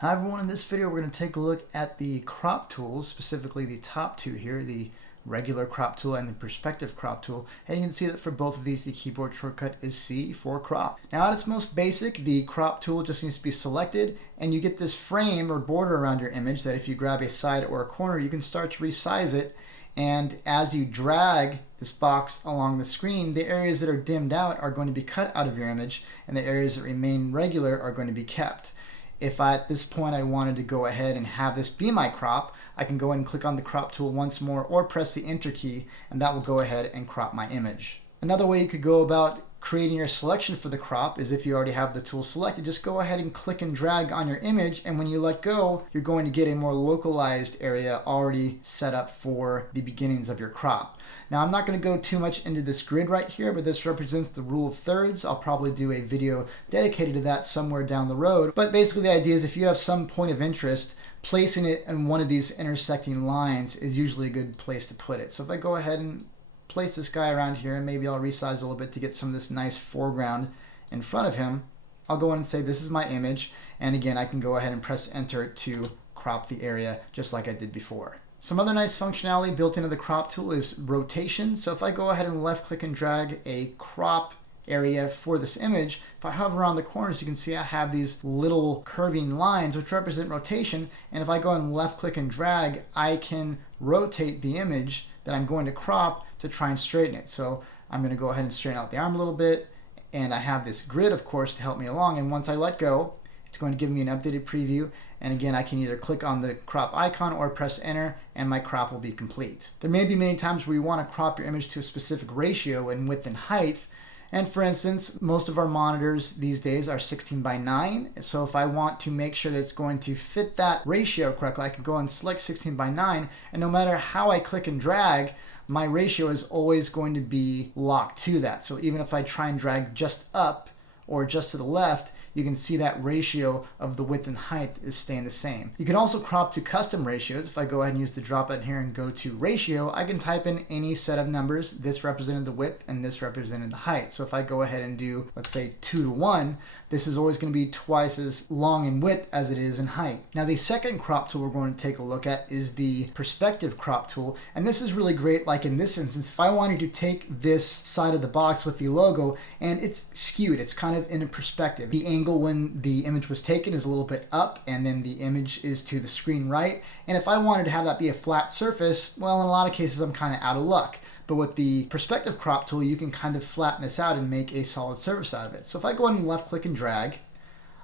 Hi everyone, in this video we're going to take a look at the crop tools, specifically the top two here, the regular crop tool and the perspective crop tool. And you can see that for both of these the keyboard shortcut is C for crop. Now at its most basic, the crop tool just needs to be selected and you get this frame or border around your image that if you grab a side or a corner you can start to resize it. And as you drag this box along the screen, the areas that are dimmed out are going to be cut out of your image and the areas that remain regular are going to be kept. If at this point I wanted to go ahead and have this be my crop, I can go ahead and click on the crop tool once more or press the enter key and that will go ahead and crop my image. Another way you could go about creating your selection for the crop is if you already have the tool selected, just go ahead and click and drag on your image, and when you let go, you're going to get a more localized area already set up for the beginnings of your crop. Now I'm not going to go too much into this grid right here, but this represents the rule of thirds. I'll probably do a video dedicated to that somewhere down the road. But basically the idea is if you have some point of interest, placing it in one of these intersecting lines is usually a good place to put it. So if I go ahead and place this guy around here, and maybe I'll resize a little bit to get some of this nice foreground in front of him, I'll go in and say this is my image, and again I can go ahead and press enter to crop the area just like I did before. Some other nice functionality built into the crop tool is rotation. So if I go ahead and left click and drag a crop area for this image, if I hover around the corners you can see I have these little curving lines which represent rotation, and if I go and left click and drag I can rotate the image that I'm going to crop to try and straighten it. So I'm going to go ahead and straighten out the arm a little bit, and I have this grid of course to help me along, and once I let go it's going to give me an updated preview, and again I can either click on the crop icon or press enter and my crop will be complete. There may be many times where you want to crop your image to a specific ratio in width and height, and for instance most of our monitors these days are 16:9, so if I want to make sure that it's going to fit that ratio correctly I can go and select 16:9, and no matter how I click and drag my ratio is always going to be locked to that. So even if I try and drag just up or just to the left, you can see that ratio of the width and height is staying the same. You can also crop to custom ratios. If I go ahead and use the drop button here and go to ratio, I can type in any set of numbers. This represented the width and this represented the height. So if I go ahead and do, let's say 2:1, this is always going to be twice as long in width as it is in height. Now the second crop tool we're going to take a look at is the perspective crop tool, and this is really great. Like in this instance, if I wanted to take this side of the box with the logo and it's skewed, it's kind of in a perspective. The angle when the image was taken is a little bit up and then the image is to the screen right, and if I wanted to have that be a flat surface, well in a lot of cases I'm kind of out of luck. But with the perspective crop tool, you can kind of flatten this out and make a solid surface out of it. So if I go ahead and left click and drag,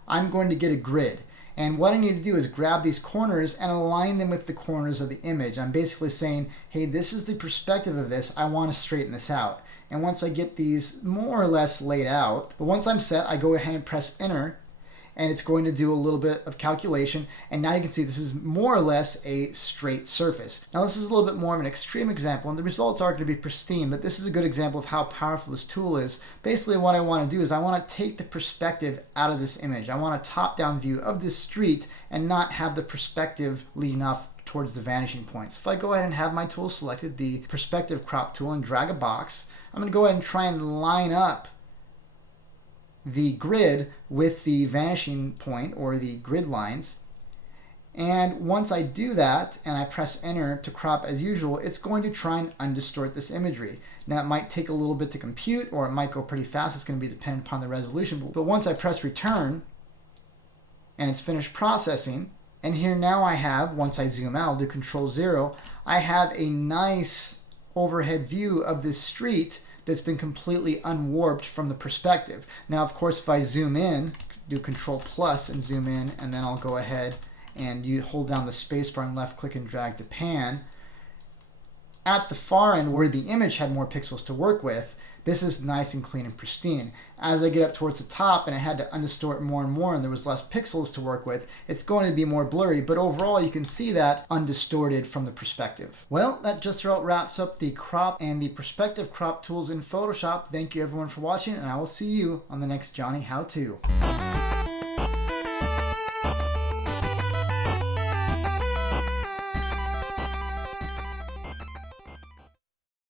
I'm going to get a grid. And what I need to do is grab these corners and align them with the corners of the image. I'm basically saying, hey, this is the perspective of this. I want to straighten this out. And once I get these more or less laid out, but once I'm set, I go ahead and press enter, and it's going to do a little bit of calculation, and now you can see this is more or less a straight surface. Now this is a little bit more of an extreme example and the results aren't going to be pristine, but this is a good example of how powerful this tool is. Basically what I want to do is I want to take the perspective out of this image. I want a top-down view of this street and not have the perspective leading off towards the vanishing points. If I go ahead and have my tool selected, the perspective crop tool, and drag a box, I'm going to go ahead and try and line up the grid with the vanishing point or the grid lines, and once I do that and I press enter to crop as usual, it's going to try and undistort this imagery. Now it might take a little bit to compute or it might go pretty fast. It's going to be dependent upon the resolution, but once I press return and it's finished processing, and here now I have, once I zoom out, I'll do Control-0, I have a nice overhead view of this street that's been completely unwarped from the perspective. Now of course if I zoom in, do Control+ and zoom in, and then I'll go ahead and you hold down the spacebar and left click and drag to pan. At the far end where the image had more pixels to work with, this is nice and clean and pristine. As I get up towards the top and I had to undistort more and more and there was less pixels to work with, it's going to be more blurry, but overall you can see that undistorted from the perspective. Well, that just about wraps up the crop and the perspective crop tools in Photoshop. Thank you everyone for watching, and I will see you on the next Johnny How To.